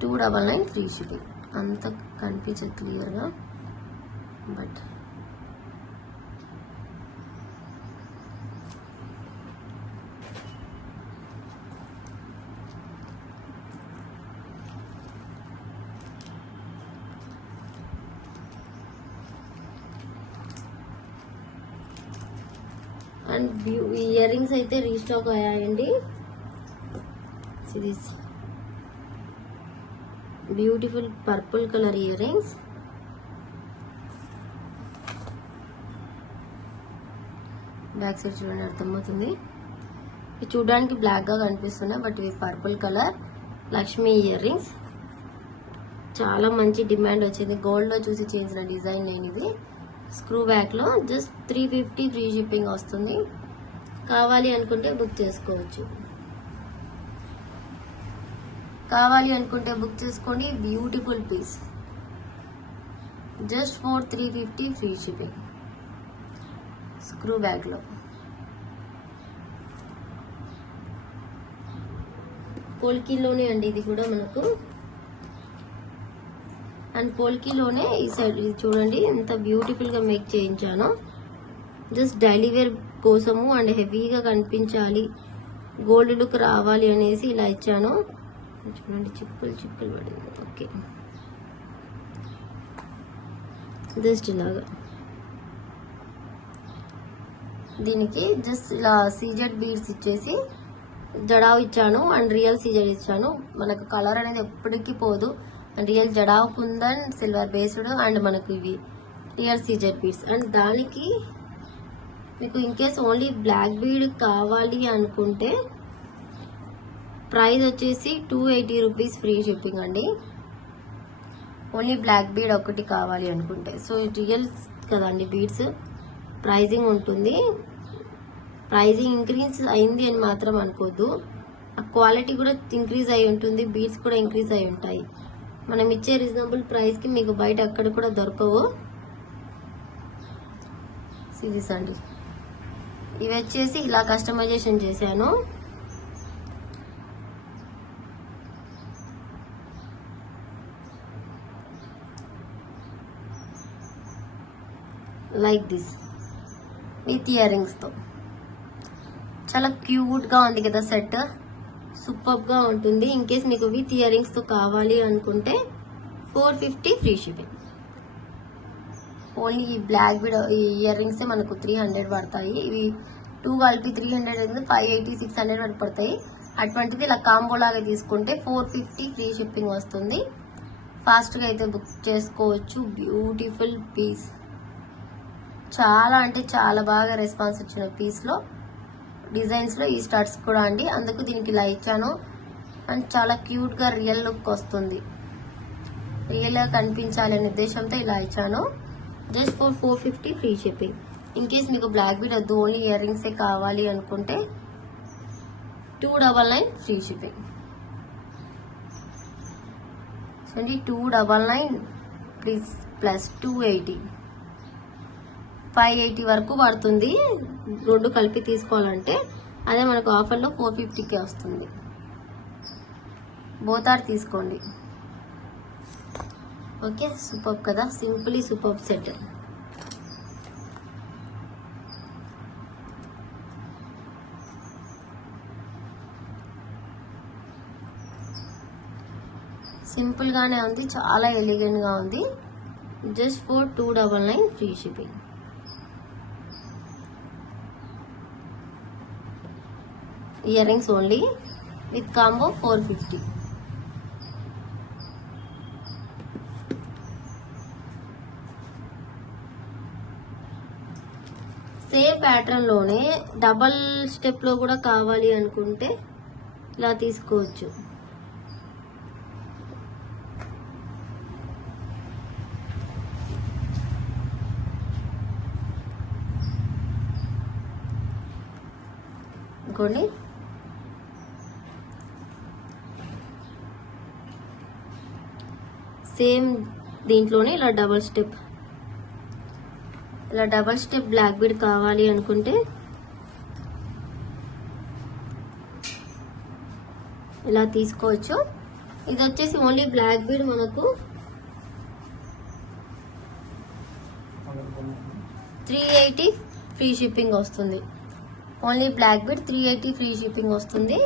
$299 free shipping. అంత కనిపించదు క్లియర్గా, బట్ అండ్ ఇయర్ రింగ్స్ అయితే రీస్టాక్ అయ్యాయండి. Series beautiful purple colour earrings. Back side చూడండి, అర్థమవుతుంది. ఇవి చూడడానికి బ్లాక్ గా కనిపిస్తున్నాయి, బట్ ఇవి purple colour Lakshmi earrings. చాలా మంచి డిమాండ్ వచ్చింది. గోల్డ్ లో చూసి చేసిన డిజైన్ నేను ఇది. స్క్రూ బ్యాక్ లో జస్ట్ 350 ఫ్రీ షిప్పింగ్ వస్తుంది. కావాలి అనుకుంటే బుక్ చేసుకోవచ్చు. కావాలి అనుకుంటే బుక్ చేసుకోండి. Beautiful piece just for 350 free shipping. Screw back లో పోల్కీలోనే అండి ఇది కూడా మనకు. అండ్ పోల్కీలోనే ఈ సైడ్ ఇది చూడండి ఎంత బ్యూటిఫుల్ గా మేక్ చేయించాను. జస్ట్ డైలీ వేర్ కోసము అండ్ హెవీగా కనిపించాలి, గోల్డ్ లుక్ రావాలి అనేసి ఇలా ఇచ్చాను. చూడండి చిక్కులు పడింది. ఓకే, జస్ట్ ఇలాగా దీనికి జస్ట్ ఇలా సీజెడ్ బీడ్స్ ఇచ్చేసి జడావు ఇచ్చాను అండ్ రియల్ సీజెడ్ ఇచ్చాను. మనకు కలర్ అనేది ఎప్పటికీ పోదు. And real jadau kundan silver based and మనకు ఇవి రియల్ సీజెడ్ బీడ్స్. అండ్ దానికి మీకు in case only black bead కావాలి అనుకుంటే ప్రైస్ వచ్చేసి 280 రూపీస్ ఫ్రీ షిప్పింగ్ అండి. ఓన్లీ బ్లాక్ బీడ్ ఒకటి కావాలి అనుకుంటే. సో రియల్ కదండి బీడ్స్, ప్రైజింగ్ ఉంటుంది. ప్రైజింగ్ ఇంక్రీజ్ అయింది అని మాత్రం అనుకోద్దు. ఆ క్వాలిటీ కూడా ఇంక్రీజ్ అయి ఉంటుంది, బీడ్స్ కూడా ఇంక్రీజ్ అయి ఉంటాయి. మనం ఇచ్చే రీజనబుల్ ప్రైస్కి మీకు బయట అక్కడ కూడా దొరకవు. సిరీస్ అండి ఇవి వచ్చేసి ఇలా కస్టమైజేషన్ చేశాను. Like this with ear rings తో చాలా క్యూట్ గా ఉంది కదా సెట్. సూపర్ గా ఉంటుంది. ఇన్ కేస్ మీకు విత్ ఇయర్ రింగ్స్ తో కావాలి అనుకుంటే 450 ఫ్రీ షిప్పింగ్. ఓన్లీ ఈ బ్లాక్ బీడ్ ఇయర్ రింగ్స్ మనకు 300 పడతాయి. ఇవి 2 కలిపి 300 అయితే 580 600 వరకు పడతాయి. అటువంటిది ఇలా కాంబో లాగా తీసుకుంటే 450 ఫ్రీ షిప్పింగ్ వస్తుంది. ఫాస్ట్గా అయితే బుక్ చేసుకోవచ్చు. బ్యూటిఫుల్ పీస్, చాలా అంటే చాలా బాగా రెస్పాన్స్ వచ్చిన పీస్లో డిజైన్స్లో ఈ స్టడ్స్ కూడా అండి. అందుకు దీనికి ఇలా ఇచ్చాను. అండ్ చాలా క్యూట్గా రియల్ లుక్ వస్తుంది. రియల్గా కనిపించాలి అనే ఉద్దేశంతో ఇలా ఇచ్చాను. Just for 450 free shipping. In case మీకు బ్లాక్ బీడ్ వద్దు, ఓన్లీ ఇయర్ రింగ్సే కావాలి అనుకుంటే 299 ఫ్రీ షిప్పింగ్. చూడండి 299 ప్లీజ్ ప్లస్ 280 580 వరకు పడుతుంది. రెండు కలిపి తీసుకోవాలంటే అదే మనకు ఆఫర్లో 450కే వస్తుంది. బోతార్ తీసుకోండి. ఓకే, సూపర్ కదా, సింపుల్లీ సూపర్ సెట్. సింపుల్ గానే ఉంది, చాలా ఎలిగెంట్ గా ఉంది. Just for 299 free shipping. Ear rings only with combo 450. Same pattern లోనే డబల్ స్టెప్ లో కూడా కావాలి అనుకుంటే ఇలా తీసుకోవచ్చు. ఇంకోండి సేమ్ దీంట్లోనే ఇలా డబల్ స్టెప్ బ్లాక్ బీడ్ కావాలి అనుకుంటే ఇలా తీసుకోవచ్చు. ఇది వచ్చేసి ఓన్లీ బ్లాక్ బీడ్ మనకు 380 ఫ్రీ షిప్పింగ్ వస్తుంది. Only black bead 380 free shipping వస్తుంది.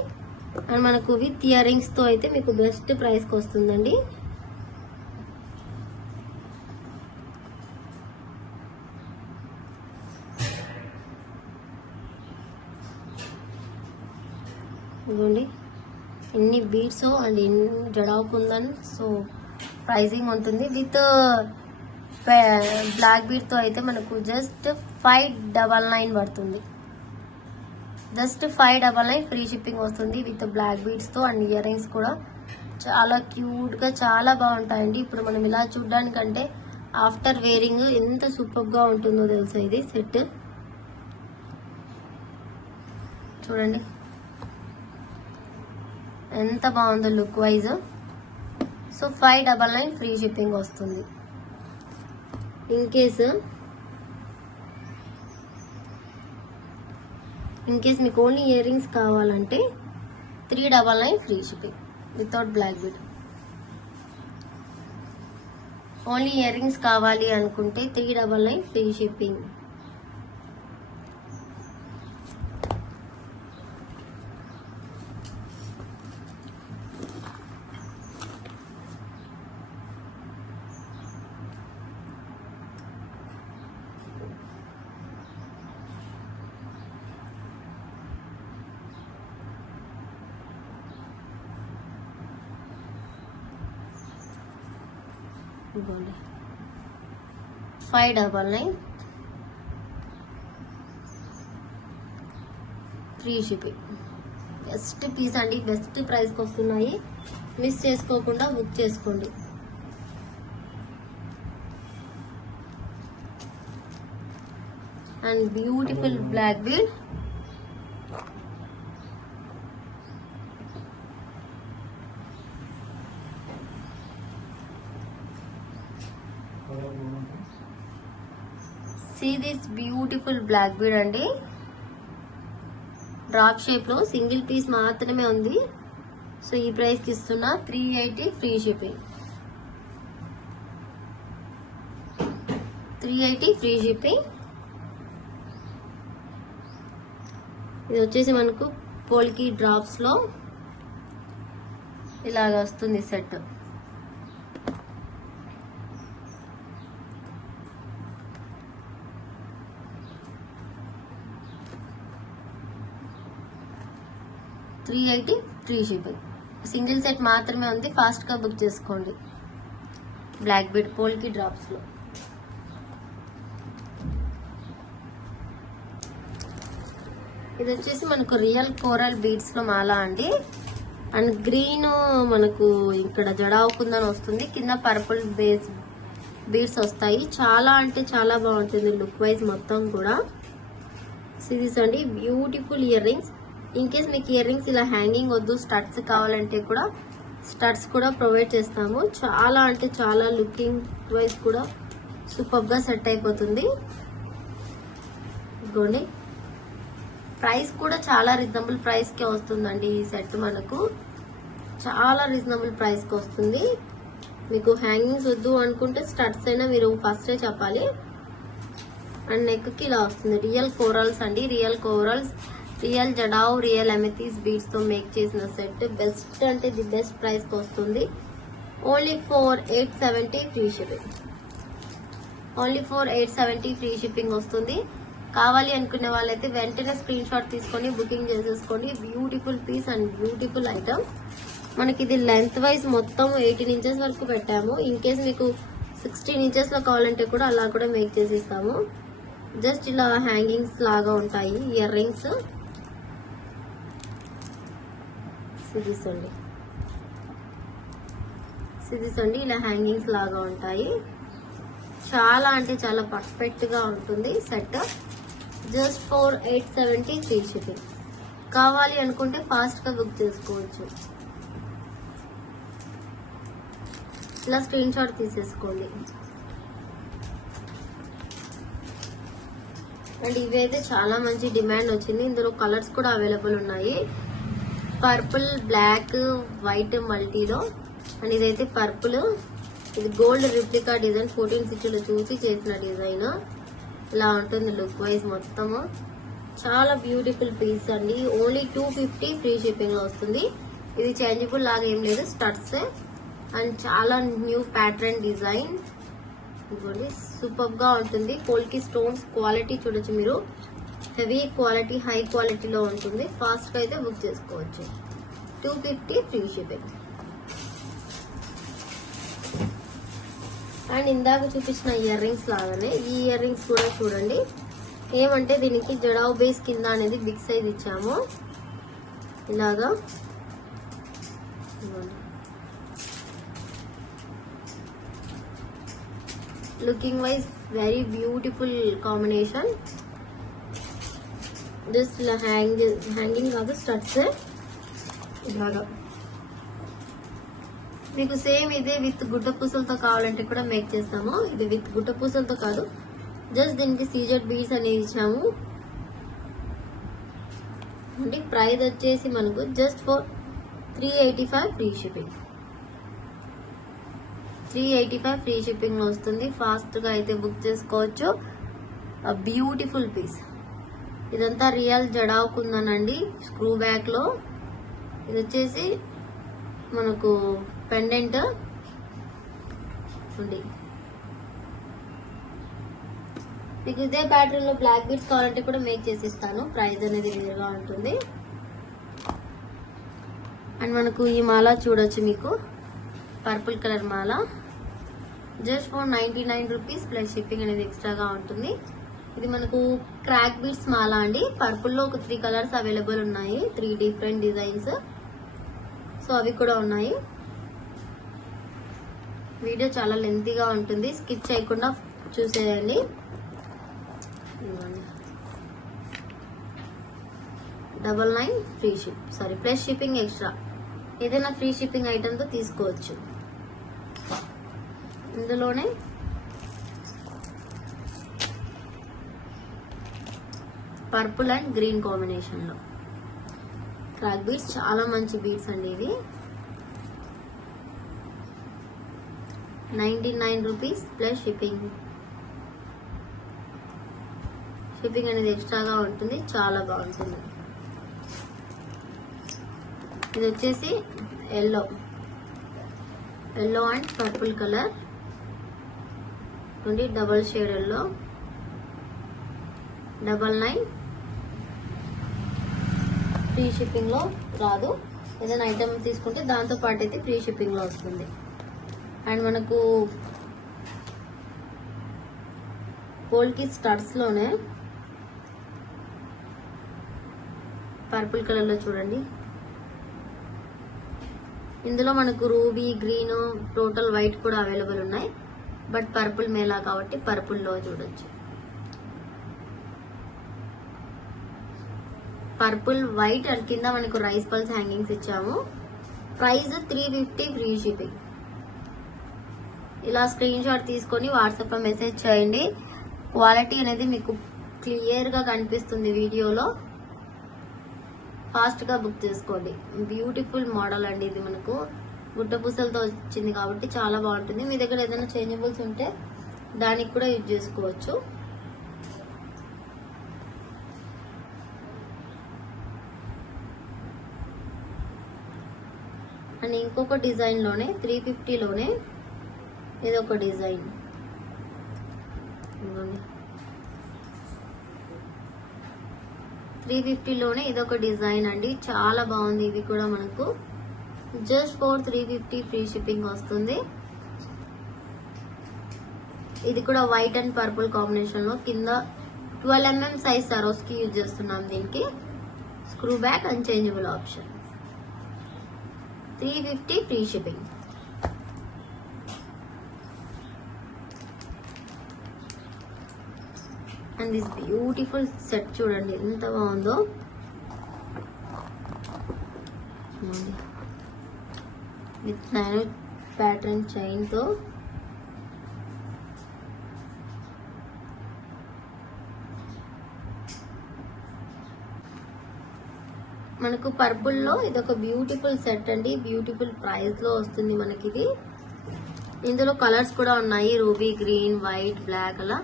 అండ్ మనకు విత్ ఇయర్ రింగ్స్ తో అయితే మీకు బెస్ట్ ప్రైస్ కి వస్తుందండి. ఇదిగోండి ఎన్ని బీడ్స్ అండ్ ఎన్ని జడావు కుందన్. సో ప్రైజింగ్ ఉంటుంది. విత్ బ్లాక్ బీడ్ తో అయితే మనకు జస్ట్ 599 పడుతుంది. జస్ట్ 599 ఫ్రీ షిప్పింగ్ వస్తుంది విత్ బ్లాక్ బీడ్స్ తో. అండ్ ఇయర్ రింగ్స్ కూడా చాలా క్యూట్ గా చాలా బాగుంటాయండి. ఇప్పుడు మనం ఇలా చూడడానికంటే ఆఫ్టర్ వేరింగ్ ఎంత సూపర్ గా ఉంటుందో తెలుసా ఇది సెట్. చూడండి ఎంత బాగుందో look wise. So 599 free shipping వస్తుంది. ఇన్ కేస్ మీకు ఓన్లీ ఇయర్ రింగ్స్ కావాలంటే 399 free shipping without black bead. Only ear rings కావాలి అనుకుంటే 399 ఫ్రీ షిప్పింగ్. ఇవ్వండి 599 ఫ్రీ షిప్పింగ్. బెస్ట్ పీస్ అండి, బెస్ట్ ప్రైస్కి వస్తున్నాయి. మిస్ చేసుకోకుండా బుక్ చేసుకోండి. And beautiful black bead. See this beautiful black bead అండి. డ్రాప్ షేప్ లో సింగిల్ పీస్ మాత్రమే ఉంది. సో ఈ ప్రైస్ కి ఇస్తున్నా 380 ఫ్రీ షిప్పింగ్. 380 free shipping. ఇది వచ్చేసి మనకు పోల్కి డ్రాప్స్ లో ఇలాగ వస్తుంది set. 380 free shipping. Single set మాత్రమే ఉంది, ఫాస్ట్ గా బుక్ చేసుకోండి. బ్లాక్ బీడ్ పోల్కి డ్రాప్స్ లో. ఇది వచ్చేసి మనకు రియల్ కోరల్ బీడ్స్ లో మాల అండి. అండ్ గ్రీన్ మనకు ఇక్కడ జడావుకుందని వస్తుంది, కింద పర్పుల్ బేస్ బీడ్స్ వస్తాయి. చాలా అంటే చాలా బాగుంటుంది లుక్ వైజ్ మొత్తం కూడా. సిరీస్ అండి, beautiful ear rings. In case మీకు ఇయర్ రింగ్స్ ఇలా హ్యాంగింగ్ వద్దు, స్టడ్స్ కావాలంటే కూడా స్టడ్స్ కూడా ప్రొవైడ్ చేస్తాము. చాలా అంటే చాలా లుకింగ్ వైజ్ కూడా సూపర్ గా సెట్ అయిపోతుంది. ఇదిగోండి, ప్రైస్ కూడా చాలా రీజనబుల్ ప్రైస్ కే వస్తుందండి. ఈ సెట్ మనకు చాలా రీజనబుల్ ప్రైస్ కి వస్తుంది. మీకు హ్యాంగింగ్స్ వద్దు అనుకుంటే స్టడ్స్ అయినా మీరు ఫస్టే చెప్పాలి. అండ్ నెక్ కి ఇలా వస్తుంది. రియల్ కోరల్స్ అండి, real corals, real jadau, real amethyst beads తో మేక్ చేసిన సెట్. బెస్ట్ అంటే ది బెస్ట్ ప్రైస్ కి వస్తుంది. Only for 870 free shipping. Only for 870 free shipping వస్తుంది. కావాలి అనుకునే వాళ్ళైతే వెంటనే స్క్రీన్ షాట్ తీసుకొని బుకింగ్ చేసేసుకోండి. Beautiful piece and beautiful item. మనకి ఇది లెంత్ వైజ్ మొత్తం 18 ఇంచెస్ వరకు పెట్టాము. ఇన్ కేస్ మీకు 16 ఇంచెస్ లో కావాలంటే కూడా అలా కూడా మేక్ చేసిస్తాము. జస్ట్ ఇలా హ్యాంగింగ్స్ లాగా ఉంటాయి ఇయర్ రింగ్స్. సిరీస్ అండి, ఇలా హ్యాంగింగ్స్ లాగా ఉంటాయి. చాలా అంటే చాలా పర్ఫెక్ట్ గా ఉంటుంది set. Just for 870 free shipping. కావాలి అనుకుంటే ఫాస్ట్ గా బుక్ చేసుకోవచ్చు. ఇలా స్క్రీన్ షాట్ తీసేసుకోండి. అండ్ ఇవైతే చాలా మంచి డిమాండ్ వచ్చింది. ఇందులో కలర్స్ కూడా అవైలబుల్ ఉన్నాయి. పర్పుల్, బ్లాక్, వైట్ మల్టీలో. అండ్ ఇదైతే పర్పుల్. ఇది గోల్డ్ రిప్లికా డిజైన్ 14 స్టిచ్లు చూసి చేసిన డిజైన్. ఇలా ఉంటుంది లుక్ వైజ్ మొత్తము. చాలా బ్యూటిఫుల్ పీస్ అండి. ఓన్లీ 250 ఫ్రీ షిప్పింగ్ లో వస్తుంది. ఇది చేంజబుల్ లాగా ఏం లేదు, స్టడ్స్. అండ్ చాలా న్యూ ప్యాటర్న్ డిజైన్. ఇదిగోండి, సూపర్ గా ఉంటుంది. పోల్కి స్టోన్స్ క్వాలిటీ చూడొచ్చు మీరు. హెవీ క్వాలిటీ, హై క్వాలిటీలో ఉంటుంది. ఫాస్ట్ గా అయితే బుక్ చేసుకోవచ్చు. 250 ఫ్రీ షిప్పింగ్. అండ్ ఇందాక చూపించిన ఇయర్ రింగ్స్ లాగానే ఈ ఇయర్ రింగ్స్ కూడా చూడండి. ఏమంటే దీనికి జడావ్ బేస్ కింద అనేది బిగ్ సైజ్ ఇచ్చాము. ఇలాగా looking wise very beautiful combination. Just ఇలా హ్యాంగింగ్ కాదు, స్టడ్స్. ఇలాగా మీకు సేమ్ ఇదే విత్ గుడ్డ పూసలతో కావాలంటే కూడా మేక్ చేస్తాము. ఇది విత్ గుడ్డ పూసలతో కాదు, జస్ట్ దీనికి సీజెడ్ బీడ్స్ అనేది ఇచ్చాము. అంటే ప్రైస్ వచ్చేసి మనకు just for 385 free shipping. 385 free shipping లో వస్తుంది. ఫాస్ట్ గా అయితే బుక్ చేసుకోవచ్చు. Beautiful piece. ఇదంతా రియల్ జడావుకుందనండి, స్క్రూ బ్యాక్ లో. ఇది వచ్చేసి మనకు పెండెంట్ ఉంది. మీకు ఇదే ప్యాటర్న్ లో బ్లాక్ బీడ్స్ కావాలంటే కూడా మేక్ చేసిస్తాను. ప్రైస్ అనేది వేరుగా ఉంటుంది. అండ్ మనకు ఈ మాల చూడొచ్చు, మీకు purple colour Mala. Just for 99 rupees plus shipping అనేది ఎక్స్ట్రాగా ఉంటుంది. ఇది మనకు క్రాక్ బీడ్స్ మాల అండి. పర్పుల్ లో ఒక 3 కలర్స్ అవైలబుల్ ఉన్నాయి, 3 డిఫరెంట్ డిజైన్స్. సో అవి కూడా ఉన్నాయి. వీడియో చాలా లెంతీగా ఉంటుంది, స్కిప్ చేయకుండా చూసేయండి. 99 free ship, sorry plus shipping extra. ఏదైనా ఫ్రీ షిప్పింగ్ ఐటమ్ తో తీసుకోవచ్చు. ఇందులోనే పర్పుల్ అండ్ గ్రీన్ కాంబినేషన్ లో క్రాక్ బీడ్స్. చాలా మంచి బీడ్స్ అండి ఇవి. 99 రూపీస్ ప్లస్ షిప్పింగ్. షిప్పింగ్ అనేది ఎక్స్ట్రాగా ఉంటుంది, చాలా బాగుంటుంది. ఇది వచ్చేసి ఎల్లో అండ్ పర్పుల్ కలర్ ఉంది. Double shade yellow. 99 free shipping లో రాదు. ఏదైనా ఐటమ్ తీసుకుంటే దాంతో పాటు అయితే ఫ్రీ షిప్పింగ్ లో వస్తుంది. అండ్ మనకు పోల్కి స్టడ్స్ లోనే పర్పుల్ కలర్ లో చూడండి. ఇందులో మనకు రూబీ, గ్రీన్, టోటల్ వైట్ కూడా అవైలబుల్ ఉన్నాయి. బట్ పర్పుల్ మేలా కాబట్టి పర్పుల్ లో చూడొచ్చు. పర్పుల్, వైట్ అండ్ కింద మనకు రైస్ పల్స్ హ్యాంగింగ్స్ ఇచ్చాము. Price 350 free shipping. ఇలా స్క్రీన్ షాట్ తీసుకొని వాట్సాప్ లో మెసేజ్ చేయండి. క్వాలిటీ అనేది మీకు క్లియర్ గా కనిపిస్తుంది వీడియోలో. ఫాస్ట్ గా బుక్ చేసుకోండి. బ్యూటిఫుల్ మోడల్ అండి ఇది. మనకు గుడ్డ పూసలతో వచ్చింది కాబట్టి చాలా బాగుంటుంది. మీ దగ్గర ఏదైనా చేంజబుల్స్ ఉంటే దానికి కూడా యూజ్ చేసుకోవచ్చు. అండ్ ఇంకొక డిజైన్ లోనే 350 లోనే ఇదొక డిజైన్. 350 లోనే ఇదొక డిజైన్ అండి. చాలా బాగుంది. ఇది కూడా మనకు జస్ట్ ఫర్ 350 ఫ్రీ షిప్పింగ్ వస్తుంది. ఇది కూడా వైట్ అండ్ పర్పుల్ కాంబినేషన్ లో కింద 12 mm సైజ్ సరోస్ కి యూజ్ చేస్తున్నాం. దీనికి screw back and changeable option. 350 free shipping. And this beautiful set చూడండి ఎంత బాగుందో. విత్ నానో ప్యాటర్న్ చైన్ తో మనకు పర్పుల్ లో ఇదొక బ్యూటిఫుల్ సెట్ అండి. బ్యూటిఫుల్ ప్రైస్ లో వస్తుంది మనకి ఇది. ఇందులో కలర్స్ కూడా ఉన్నాయి, రూబీ, గ్రీన్, వైట్, బ్లాక్ అలా.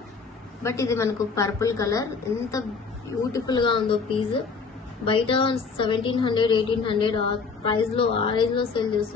బట్ ఇది మనకు పర్పుల్ కలర్. ఎంత బ్యూటిఫుల్ గా ఉందో పీస్. బయట 1700, 1800 ప్రైస్ లో ఆ రేంజ్ లో సేల్ చేస్తుంది.